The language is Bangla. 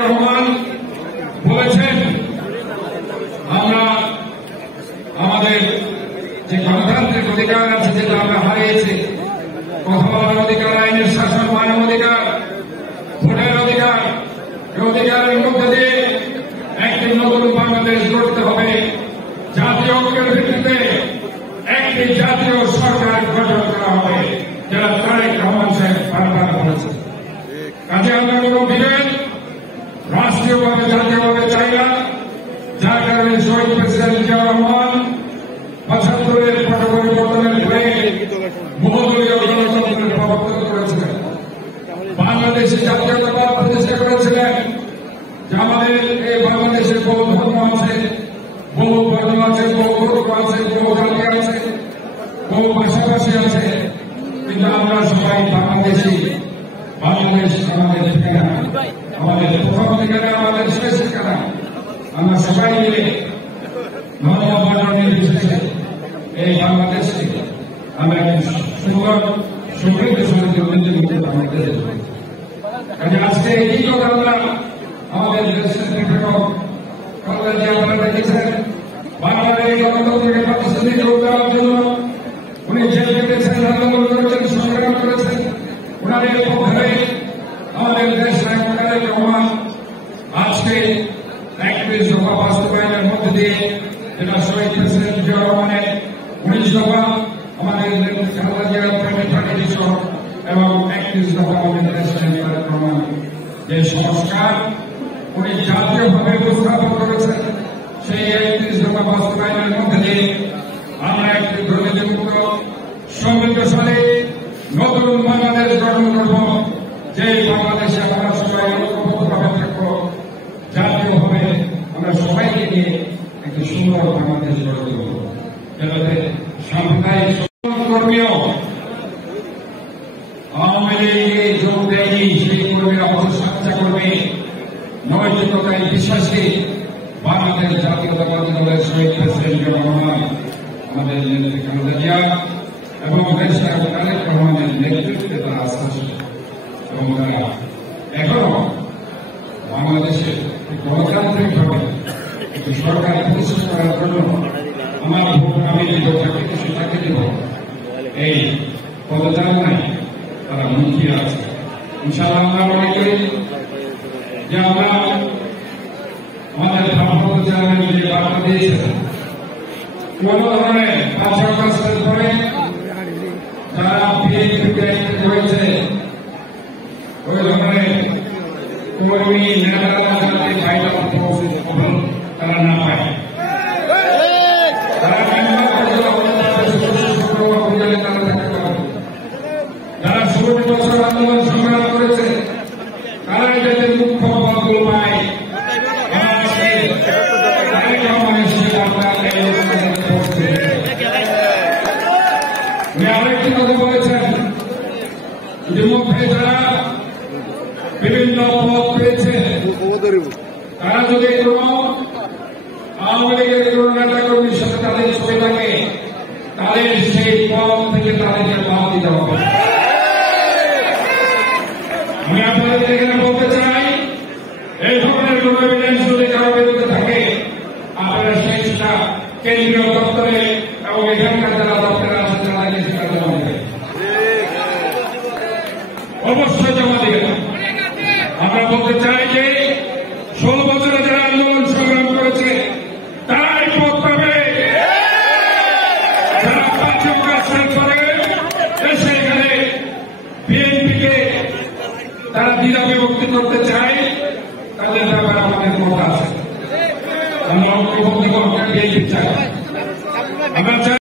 রহমান বলেছেন, আমরা আমাদের যে গণতান্ত্রিক অধিকার আছে যেটা আমরা হারিয়েছি, কথা বলার অধিকার, আইনের শাসন, মানব অধিকার, ভোটের অধিকার, এই অধিকারের মধ্যে দিয়ে একটি নতুন বাংলাদেশ গড়তে হবে। জাতীয় ঐক্যের ভিত্তিতে একটি জাতীয় সরকার গঠন করা হবে, যারা তারেক রহমান সাহেব বারবার বলেছেন। কাজে আমরা কোন বিভেদ রাষ্ট্রীয়ভাবে জাতীয়ভাবে চাই না, যার কারণে শহীদ প্রেসিডেন্ট জিয়াউর রহমান ৭৫-এর পট পরিবর্তনের ফলে বহুদলীয় গণতন্ত্রের প্রবর্তন করেছিলেন। বাংলাদেশে জাতীয়তাবাদ প্রতিষ্ঠা করেছিলেন যে আমাদের এই বাংলাদেশে বহু ধর্ম আছে, বহু বর্ণ আছে, বহু গোত্র আছে, বহু জাতি আছে, বহু ভাষাভাষী আছে, কিন্তু আমরা সবাই বাংলাদেশি। বাংলাদেশ আমাদের ঠিকানা, আমাদের প্রথম ঠিকানা, আমাদের শেষ ঠিকানা। আমরা সবাই মিলে ধর্ম নির্বিশেষে এই বাংলাদেশকে আমরা একটি সুন্দর সমৃদ্ধশালী ঐতিহ্যমণ্ডিত বাংলাদেশ। কাজে আজকে এই কথা আমরা আমাদের দেশের লেখক কলেজে আপনারা দেখেছেন, বাংলার এই গণতন্ত্রকে প্রাতিষ্ঠানিক রূপ দেওয়ার জন্য উনি জেল কেটেছেন, আন্দোলন করেছেন, সংগ্রাম করেছেন। ওনাদের পক্ষে আমাদের দেশ নায়ক তারেক রহমান আজকে ৩১ দফা বাস্তবায়নের মধ্যে দিয়ে, যেটা শহীদ প্রেসিডেন্ট জিয়াউর রহমানের ১৯ দফা, আমাদের খালেদা জিয়ার প্রেমিক পার্টি সহ, এবং ৩১ দফা আমাদের দেশ নায়ক তারেক রহমান যে সংস্কার উনি জাতীয়ভাবে উপস্থাপন করেছেন, সেই ৩১ দফা বাস্তবায়নের মধ্যে দিয়ে আমরা একটি দুর্নীতিমুক্ত সমৃদ্ধশালী নতুন বাংলাদেশ গঠন করব, যে বাংলাদেশে আমরা সবাই ঐক্যবদ্ধভাবে থাকব, জাতীয়ভাবে আমরা সবাইকে নিয়ে একটি সুন্দর বাংলাদেশ গড়ে তুলব, যাতে সাম্প্রদায়িক কর্মীও আওয়ামী লীগে যোগ দেয়নি, সেই কর্মীরা প্রতিষ্ঠা করবে নৈতিকতায় বিশ্বাসী বাংলাদেশ জাতীয়তাবাদী দলের শহীদ প্রেসিডেন্ট জিয়াউর রহমান, আমাদের নেত্রী খালেদা জিয়া এবং দেশ নায়ক তারেক রহমানের নেতৃত্বে তারা আশ্বাস এবং তারা এখনো বাংলাদেশে গণতান্ত্রিকভাবে একটি সরকার প্রতিষ্ঠা করার জন্য আমার ভোট আমি দিব, তাকে কিছু তাকে দিব, এই পদচারণায় তারা মুখিয়ে আছে। ইনশাআল্লাহ আমরা মনে করি যে আমরা আমাদের ভারপ্রাপ্ত চেয়ারম্যান যে বার্তা দিয়েছেন, কোন ধরনের কাজের পরে যারা বিএনপিতে রয়েছে ওই ধরনের কর্মী নেতারা যাতে ফায়দা তারা না পায়, যারা ১৬ বছর আন্দোলন সংগ্রাম করেছে তারাই যাতে মুখ্য পদগুলো পায়। আরেকটি কথা বলেছেন, ইতিমধ্যে যারা বিভিন্ন পদ পেয়েছে তারা যদি কোনো আওয়ামী লীগের কোনো নেতা কর্মীর সাথে তাদের ছবি থাকে, তাদের সেই পদ থেকে তাদেরকে বাদ দিতে হবে। আমি আপনাদের এখানে বলতে চাই, এই ধরনের কোন এভিডেন্স যদি কারো বিরুদ্ধে থাকে, আপনারা সেটা কেন্দ্রীয় দপ্তরে এবং এখানকার যারা দপ্তরে আছে তাদেরকে সেটা জমা দেবেন, অবশ্যই জমা দেবেন। আমরা বলতে চাই যে ১৬ বছরে যারা আন্দোলন সংগ্রাম করেছে তারাই পদ পাবে, যারা পাঁচক কাজের পরে দেশে এখানে বিএনপিকে তারা দ্বিধা বিভক্তি করতে চায়, তাদের ব্যাপারে আমাদের কথা আছে। আমরা ঐক্যবদ্ধ করতে বিএনপি চাই, আমরা চাই